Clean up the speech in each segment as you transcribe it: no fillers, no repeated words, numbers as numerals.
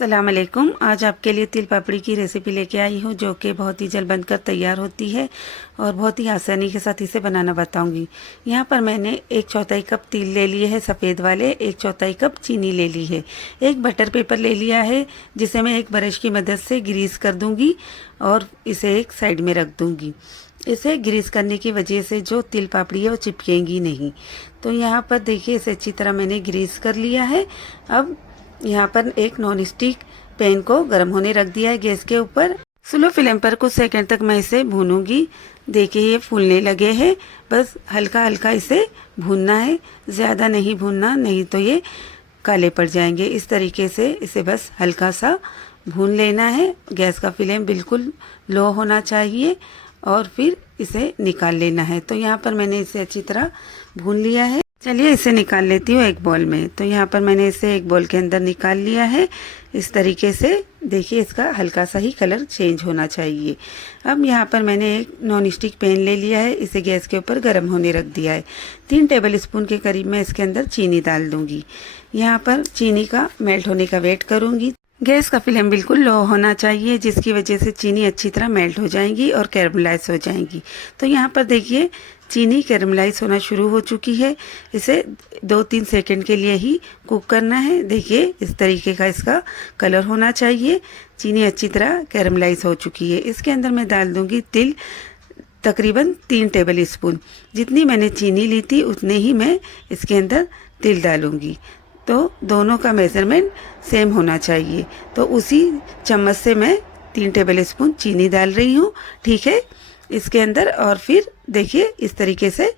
अस्सलाम वालेकुम। आज आपके लिए तिल पापड़ी की रेसिपी लेके आई हूँ जो कि बहुत ही जल्द बनकर तैयार होती है और बहुत ही आसानी के साथ इसे बनाना बताऊंगी। यहाँ पर मैंने 1/4 कप तिल ले लिए है सफ़ेद वाले, 1/4 कप चीनी ले ली है, एक बटर पेपर ले लिया है जिसे मैं एक ब्रश की मदद से ग्रीस कर दूंगी और इसे एक साइड में रख दूंगी। इसे ग्रीस करने की वजह से जो तिल पापड़ी है वो चिपकेंगी नहीं। तो यहाँ पर देखिए इसे अच्छी तरह मैंने ग्रीस कर लिया है। अब यहाँ पर एक नॉन स्टिक पैन को गर्म होने रख दिया है गैस के ऊपर। स्लो फ्लेम पर कुछ सेकंड तक मैं इसे भूनूंगी। देखिए ये फूलने लगे हैं, बस हल्का हल्का इसे भूनना है, ज़्यादा नहीं भूनना, नहीं तो ये काले पड़ जाएंगे। इस तरीके से इसे बस हल्का सा भून लेना है। गैस का फ्लेम बिल्कुल लो होना चाहिए और फिर इसे निकाल लेना है। तो यहाँ पर मैंने इसे अच्छी तरह भून लिया है। चलिए इसे निकाल लेती हूँ एक बॉल में। तो यहाँ पर मैंने इसे एक बॉल के अंदर निकाल लिया है। इस तरीके से देखिए इसका हल्का सा ही कलर चेंज होना चाहिए। अब यहाँ पर मैंने एक नॉन स्टिक पैन ले लिया है, इसे गैस के ऊपर गर्म होने रख दिया है। 3 टेबल स्पून के करीब मैं इसके अंदर चीनी डाल दूँगी। यहाँ पर चीनी का मेल्ट होने का वेट करूँगी। गैस का फ्लेम बिल्कुल लो होना चाहिए जिसकी वजह से चीनी अच्छी तरह मेल्ट हो जाएंगी और कैरमलाइज हो जाएंगी। तो यहाँ पर देखिए चीनी कैरमलाइज होना शुरू हो चुकी है। इसे 2-3 सेकंड के लिए ही कुक करना है। देखिए इस तरीके का इसका कलर होना चाहिए। चीनी अच्छी तरह कैरमलाइज हो चुकी है। इसके अंदर मैं डाल दूँगी तिल, तकरीबन 3 टेबल स्पून। जितनी मैंने चीनी ली थी उतने ही मैं इसके अंदर तिल डालूँगी। तो दोनों का मेज़रमेंट सेम होना चाहिए। तो उसी चम्मच से मैं 3 टेबल स्पून चीनी डाल रही हूँ, ठीक है, इसके अंदर। और फिर देखिए इस तरीके से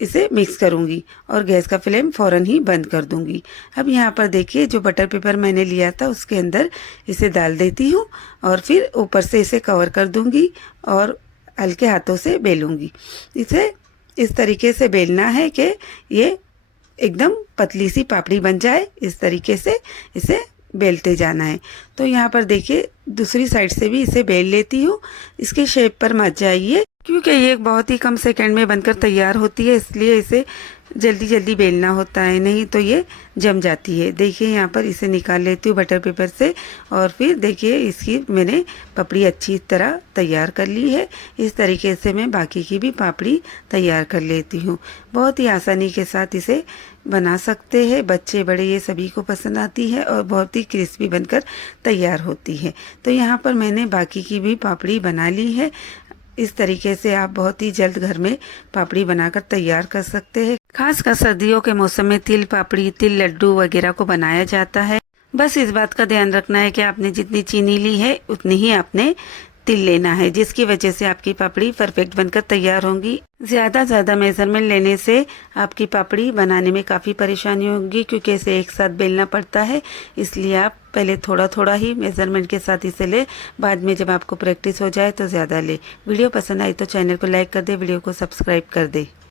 इसे मिक्स करूँगी और गैस का फ्लेम फ़ौरन ही बंद कर दूँगी। अब यहाँ पर देखिए जो बटर पेपर मैंने लिया था उसके अंदर इसे डाल देती हूँ और फिर ऊपर से इसे कवर कर दूँगी और हल्के हाथों से बेलूँगी। इसे इस तरीके से बेलना है कि ये एकदम पतली सी पापड़ी बन जाए। इस तरीके से इसे बेलते जाना है। तो यहाँ पर देखिए दूसरी साइड से भी इसे बेल लेती हूँ। इसके शेप पर मत जाइए क्योंकि ये बहुत ही कम सेकंड में बनकर तैयार होती है, इसलिए इसे जल्दी जल्दी बेलना होता है, नहीं तो ये जम जाती है। देखिए यहाँ पर इसे निकाल लेती हूँ बटर पेपर से और फिर देखिए इसकी मैंने पपड़ी अच्छी तरह तैयार कर ली है। इस तरीके से मैं बाकी की भी पापड़ी तैयार कर लेती हूँ। बहुत ही आसानी के साथ इसे बना सकते हैं, बच्चे बड़े ये सभी को पसंद आती है और बहुत ही क्रिस्पी बनकर तैयार होती है। तो यहाँ पर मैंने बाकी की भी पापड़ी बना ली है। इस तरीके से आप बहुत ही जल्द घर में पापड़ी बनाकर तैयार कर सकते हैं। खासकर सर्दियों के मौसम में तिल पापड़ी, तिल लड्डू वगैरह को बनाया जाता है। बस इस बात का ध्यान रखना है कि आपने जितनी चीनी ली है उतनी ही आपने तिल लेना है, जिसकी वजह से आपकी पापड़ी परफेक्ट बनकर तैयार होंगी। ज़्यादा मेजरमेंट लेने से आपकी पापड़ी बनाने में काफ़ी परेशानी होगी क्योंकि इसे एक साथ बेलना पड़ता है। इसलिए आप पहले थोड़ा थोड़ा ही मेजरमेंट के साथ इसे ले, बाद में जब आपको प्रैक्टिस हो जाए तो ज़्यादा ले। वीडियो पसंद आई तो चैनल को लाइक कर दे, वीडियो को सब्सक्राइब कर दे।